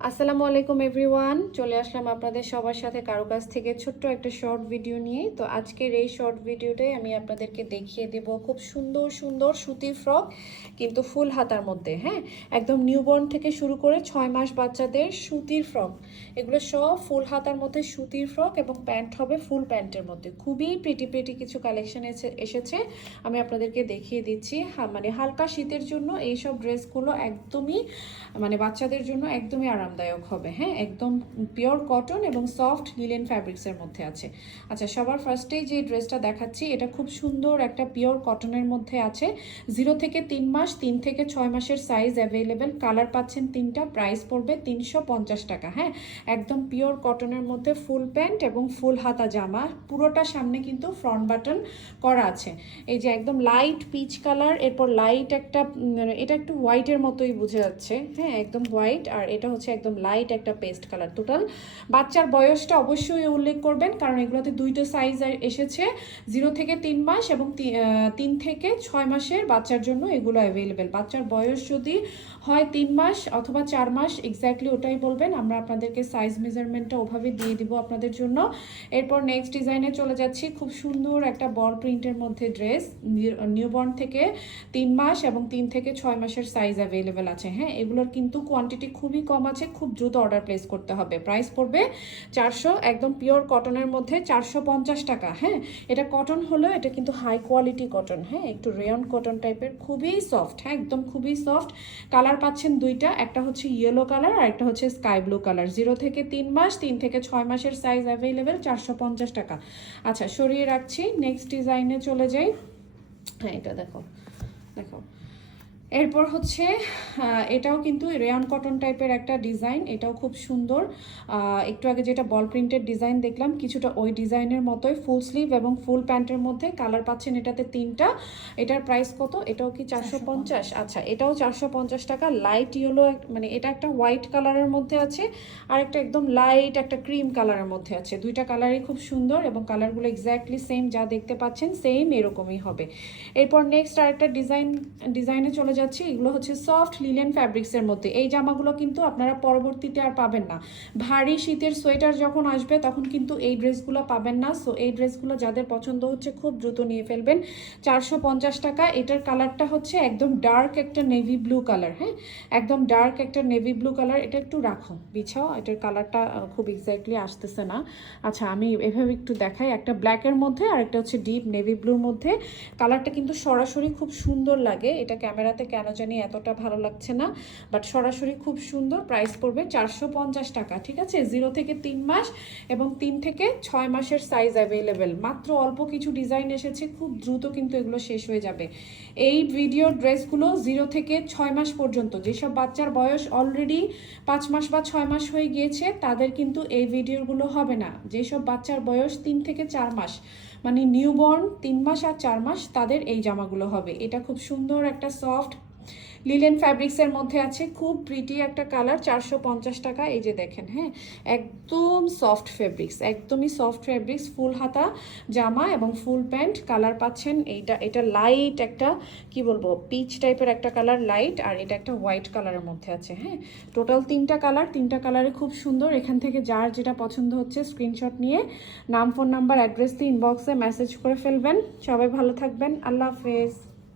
আসসালামু আলাইকুম এভরিওয়ান চলে আসলাম আপনাদের সবার সাথে কারও কাছ থেকে ছোট্ট একটা শর্ট ভিডিও নিয়ে। তো আজকের এই শর্ট ভিডিওটাই আমি আপনাদেরকে দেখিয়ে দেব খুব সুন্দর সুন্দর সুতির ফ্রক কিন্তু ফুল হাতার মধ্যে হ্যাঁ? একদম নিউবর্ন থেকে শুরু করে ছয় মাস বাচ্চাদের সুতির ফ্রক এগুলো সব ফুল হাতার মধ্যে সুতির ফ্রক এবং প্যান্ট হবে ফুল প্যান্টের মধ্যে। খুবই প্রিটি প্রিটি কিছু কালেকশন এসেছে। আমি আপনাদেরকে দেখিয়ে দিচ্ছি। মানে হালকা শীতের জন্য এই সব ড্রেসগুলো একদমই মানে বাচ্চাদের জন্য একদমই আরামদায়ক হবে হ্যাঁ? একদম পিওর কটন এবং সফট লিলেন ফ্যাব্রিক্সের মধ্যে আছে। আচ্ছা সবার ফার্স্টেই যে ড্রেসটা দেখাচ্ছি, এটা খুব সুন্দর একটা পিওর কটনের মধ্যে আছে। জিরো থেকে তিন মাস, তিন থেকে ছয় মাসের সাইজ অ্যাভেলেবেল কালার পাচ্ছেন তিনটা প্রাইস পড়বে তিনশো পঞ্চাশ টাকা হ্যাঁ? একদম পিওর কটনের মধ্যে ফুল প্যান্ট এবং ফুল হাতা জামা। পুরোটা সামনে কিন্তু ফ্রন্ট বাটন করা আছে। এই যে একদম লাইট পিচ কালার এরপর লাইট একটা এটা একটু হোয়াইটের মতোই বোঝা যাচ্ছে হ্যাঁ? একদম হোয়াইট আর এটা হচ্ছে একদম লাইট একটা পেস্ট কালার টোটাল বাচ্চার বয়সটা অবশ্যই উল্লেখ করবেন, কারণ এগুলোতে দুইটা সাইজ এসেছে জিরো থেকে তিন মাস এবং তিন থেকে ছয় মাসের বাচ্চার জন্য এগুলো অ্যাভেলেবেল বাচ্চার বয়স যদি হয় তিন মাস অথবা চার মাস এক্স্যাক্টলি ওটাই বলবেন। আমরা আপনাদেরকে সাইজ মেজারমেন্টটা ওভাবে দিয়ে দিব আপনাদের জন্য। এরপর নেক্সট ডিজাইনে চলে যাচ্ছি, খুব সুন্দর একটা বল প্রিন্টের মধ্যে ড্রেস নিউবর্ন থেকে তিন মাস এবং তিন থেকে ছয় মাসের সাইজ অ্যাভেলেবেল আছে। হ্যাঁ এগুলোর কিন্তু কোয়ান্টিটি খুবই কম আছে। খুব দ্রুত অর্ডার প্লেস করতে হবে। প্রাইস পড়বে চারশো, একদম পিওর কটনের মধ্যে চারশো পঞ্চাশ টাকা হ্যাঁ? এটা কটন হলেও এটা কিন্তু হাই কোয়ালিটি কটন হ্যাঁ? একটু রেয়ন কটন টাইপের খুবই সফট হ্যাঁ? একদম খুবই সফট কালার পাচ্ছেন দুইটা, একটা হচ্ছে ইয়েলো কালার আর একটা হচ্ছে স্কাই ব্লু কালার জিরো থেকে তিন মাস, তিন থেকে ছয় মাসের সাইজ অ্যাভেলেবেল চারশো পঞ্চাশ টাকা। আচ্ছা সরিয়ে রাখছি নেক্সট ডিজাইনে চলে যাই। হ্যাঁ এটা দেখো দেখো। এরপর হচ্ছে এটাও কিন্তু রেয়ন কটন টাইপের একটা ডিজাইন এটাও খুব সুন্দর। একটু আগে যেটা বল প্রিন্টেড ডিজাইন দেখলাম কিছুটা ওই ডিজাইনের মতোই ফুল স্লিভ এবং ফুল প্যান্টের মধ্যে কালার পাচ্ছেন এটাতে তিনটা। এটার প্রাইস কত? এটাও কি চারশো পঞ্চাশ। আচ্ছা এটাও চারশো পঞ্চাশ টাকা। লাইট ইয়েলো মানে এটা একটা হোয়াইট কালারের মধ্যে আছে আর একটা একদম লাইট একটা ক্রিম কালারের মধ্যে আছে। দুইটা কালারই খুব সুন্দর এবং কালারগুলো এক্স্যাক্টলি সেম যা দেখতে পাচ্ছেন সেম এরকমই হবে। এরপর নেক্সট আরেকটা ডিজাইন ডিজাইনে চলে যাচ্ছি, এগুলো হচ্ছে সফট লিলেন ফ্যাব্রিক্সের মধ্যে। এই জামাগুলো কিন্তু আপনারা পরবর্তীতে আর পাবেন না। ভারী শীতের সোয়েটার যখন আসবে, তখন কিন্তু এই ড্রেসগুলো পাবেন না। সো এই ড্রেসগুলো যাদের পছন্দ হচ্ছে, খুব দ্রুত নিয়ে ফেলবেন। চারশো পঞ্চাশ টাকা, এটার কালারটা হচ্ছে একদম ডার্ক একটা নেভি ব্লু কালার হ্যাঁ? একদম ডার্ক একটা নেভি ব্লু কালার এটা একটু রাখো, বিছাও। এটার কালারটা খুব এক্স্যাক্টলি আসতেছে না। আচ্ছা আমি এভাবে একটু দেখাই। একটা ব্ল্যাকের মধ্যে আর একটা হচ্ছে ডিপ নেভি ব্লুর মধ্যে। কালারটা কিন্তু সরাসরি খুব সুন্দর লাগে। এটা ক্যামেরাতে কেন জানি এতটা ভালো লাগছে না বাট সরাসরি খুব সুন্দর প্রাইস পড়বে চারশো পঞ্চাশ টাকা, ঠিক আছে? জিরো থেকে তিন মাস এবং তিন থেকে ছয় মাসের সাইজ অ্যাভেলেবেল মাত্র অল্প কিছু ডিজাইন এসেছে, খুব দ্রুত কিন্তু এগুলো শেষ হয়ে যাবে। এই ভিডিও ড্রেসগুলো জিরো থেকে ছয় মাস পর্যন্ত, যেসব বাচ্চার বয়স অলরেডি পাঁচ মাস বা ছয় মাস হয়ে গিয়েছে, তাদের কিন্তু এই ভিডিওগুলো হবে না। যেসব বাচ্চার বয়স তিন থেকে চার মাস মানে নিউবর্ন তিন মাস আর চার মাস, তাদের এই জামাগুলো হবে। এটা খুব সুন্দর একটা সফট লিলেন ফ্যাব্রিক্সের মধ্যে আছে খুব প্রিটি একটা কালার চারশো পঞ্চাশ টাকা। এই যে দেখেন হ্যাঁ একদম সফট ফেব্রিক্স একদমই সফট ফেব্রিক্স ফুল হাতা, জামা এবং ফুল প্যান্ট কালার পাচ্ছেন। এইটা, এটা লাইট একটা, কি বলব পিচ টাইপের একটা কালার লাইট আর এটা একটা হোয়াইট কালারের মধ্যে আছে হ্যাঁ। টোটাল তিনটা কালার তিনটা কালারে খুব সুন্দর। এখান থেকে যার যেটা পছন্দ হচ্ছে স্ক্রিনশট নিয়ে নাম ফোন নাম্বার অ্যাড্রেস দিয়ে ইনবক্সে মেসেজ করে ফেলবেন। সবাই ভালো থাকবেন। আল্লাহ হাফেজ।